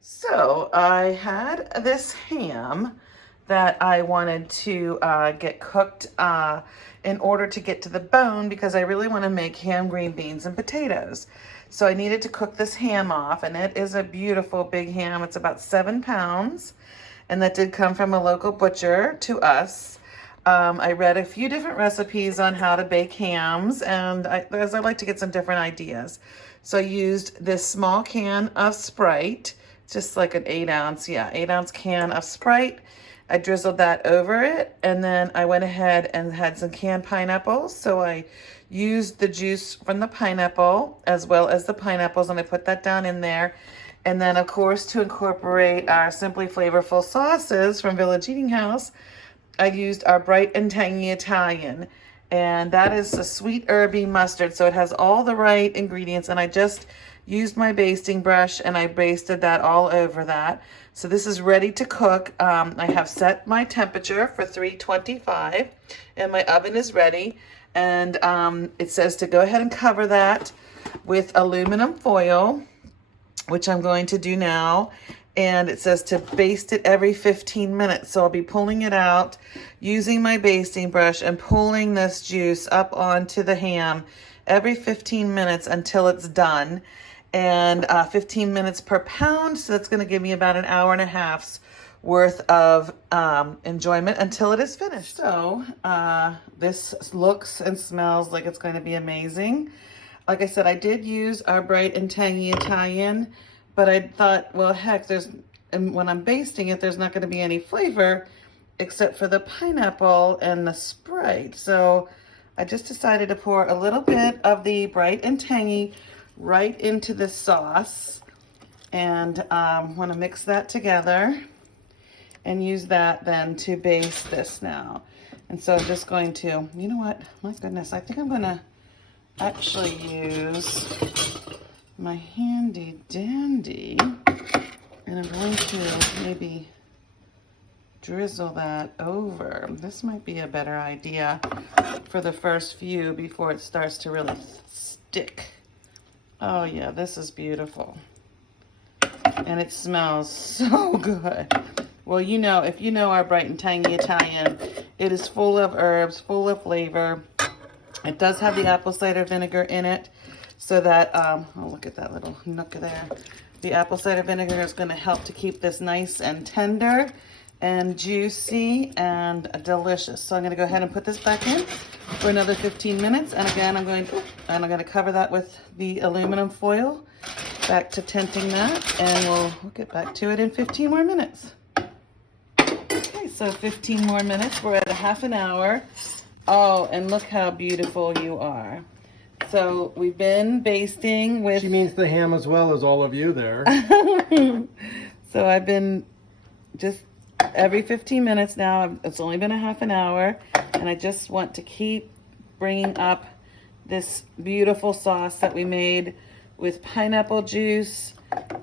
So I had this ham that I wanted to get cooked in order to get to the bone because I really want to make ham, green beans, and potatoes. So I needed to cook this ham off, and it is a beautiful big ham. It's about 7 pounds, and that did come from a local butcher to us. I read a few different recipes on how to bake hams, and as I like to get some different ideas. So I used this small can of Sprite, just like an 8-ounce, 8-ounce can of Sprite. I drizzled that over it, and then I went ahead and had some canned pineapples. So I used the juice from the pineapple as well as the pineapples, and I put that down in there. And then, of course, to incorporate our Simply Flavorful sauces from Village Eating House, I used our Bright and Tangy Italian, and that is a sweet herby mustard, so it has all the right ingredients, and I just used my basting brush and I basted that all over that. So this is ready to cook. I have set my temperature for 325, and my oven is ready, and it says to go ahead and cover that with aluminum foil, which I'm going to do now. And it says to baste it every 15 minutes. So I'll be pulling it out using my basting brush and pulling this juice up onto the ham every 15 minutes until it's done. And 15 minutes per pound. So that's going to give me about an hour and a half's worth of enjoyment until it is finished. So this looks and smells like it's going to be amazing. Like I said, I did use our Bright and Tangy Italian, but I thought, well, heck, and when I'm basting it, there's not going to be any flavor except for the pineapple and the Sprite. So I just decided to pour a little bit of the Bright and Tangy right into this sauce, and want to mix that together and use that then to baste this now. And so I'm just going to, you know what, my goodness, I think I'm going to actually use my handy dandy, and I'm going to maybe drizzle that over. This might be a better idea for the first few before it starts to really stick. Oh yeah, this is beautiful. And it smells so good. Well, you know, if you know our Bright and Tangy Italian, it is full of herbs, full of flavor. It does have the apple cider vinegar in it, so that, oh, look at that little nook there. The apple cider vinegar is going to help to keep this nice and tender and juicy and delicious. So I'm going to go ahead and put this back in for another 15 minutes. And again, I'm going to cover that with the aluminum foil, back to tenting that, and we'll get back to it in 15 more minutes. Okay, so 15 more minutes. We're at a half an hour. Oh, and look how beautiful you are. So we've been basting with... She means the ham as well as all of you there. So I've been just every 15 minutes now. It's only been a half an hour. And I just want to keep bringing up this beautiful sauce that we made with pineapple juice,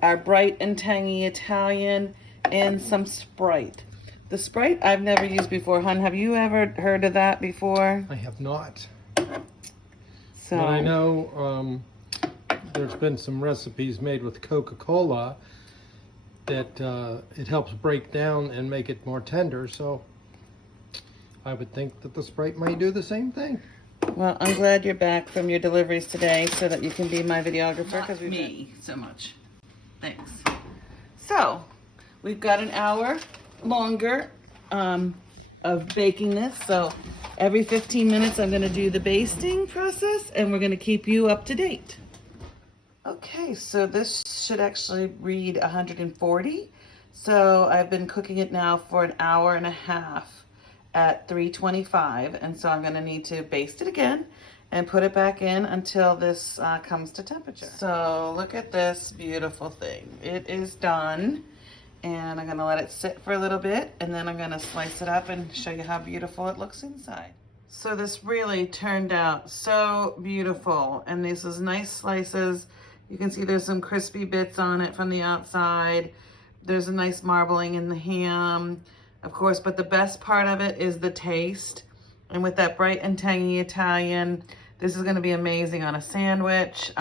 our Bright and Tangy Italian, and some Sprite. The Sprite I've never used before. Hun, have you ever heard of that before? I have not. So, but I know there's been some recipes made with Coca-Cola that it helps break down and make it more tender. So I would think that the Sprite might do the same thing. well, I'm glad you're back from your deliveries today so that you can be my videographer. Because me so much. Thanks. So we've got an hour longer of baking this. So every 15 minutes I'm going to do the basting process, and we're going to keep you up to date. Okay, so this should actually read 140. So I've been cooking it now for an hour and a half at 325, and so I'm going to need to baste it again and put it back in until this comes to temperature. So look at this beautiful thing. It is done. And I'm going to let it sit for a little bit, and then I'm going to slice it up and show you how beautiful it looks inside. So this really turned out so beautiful, and this is nice slices. You can see there's some crispy bits on it from the outside. There's a nice marbling in the ham, of course, but the best part of it is the taste. And with that Bright and Tangy Italian, this is going to be amazing on a sandwich.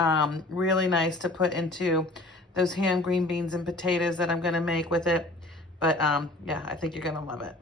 Really nice to put into those ham green beans and potatoes that I'm gonna make with it. But yeah, I think you're gonna love it.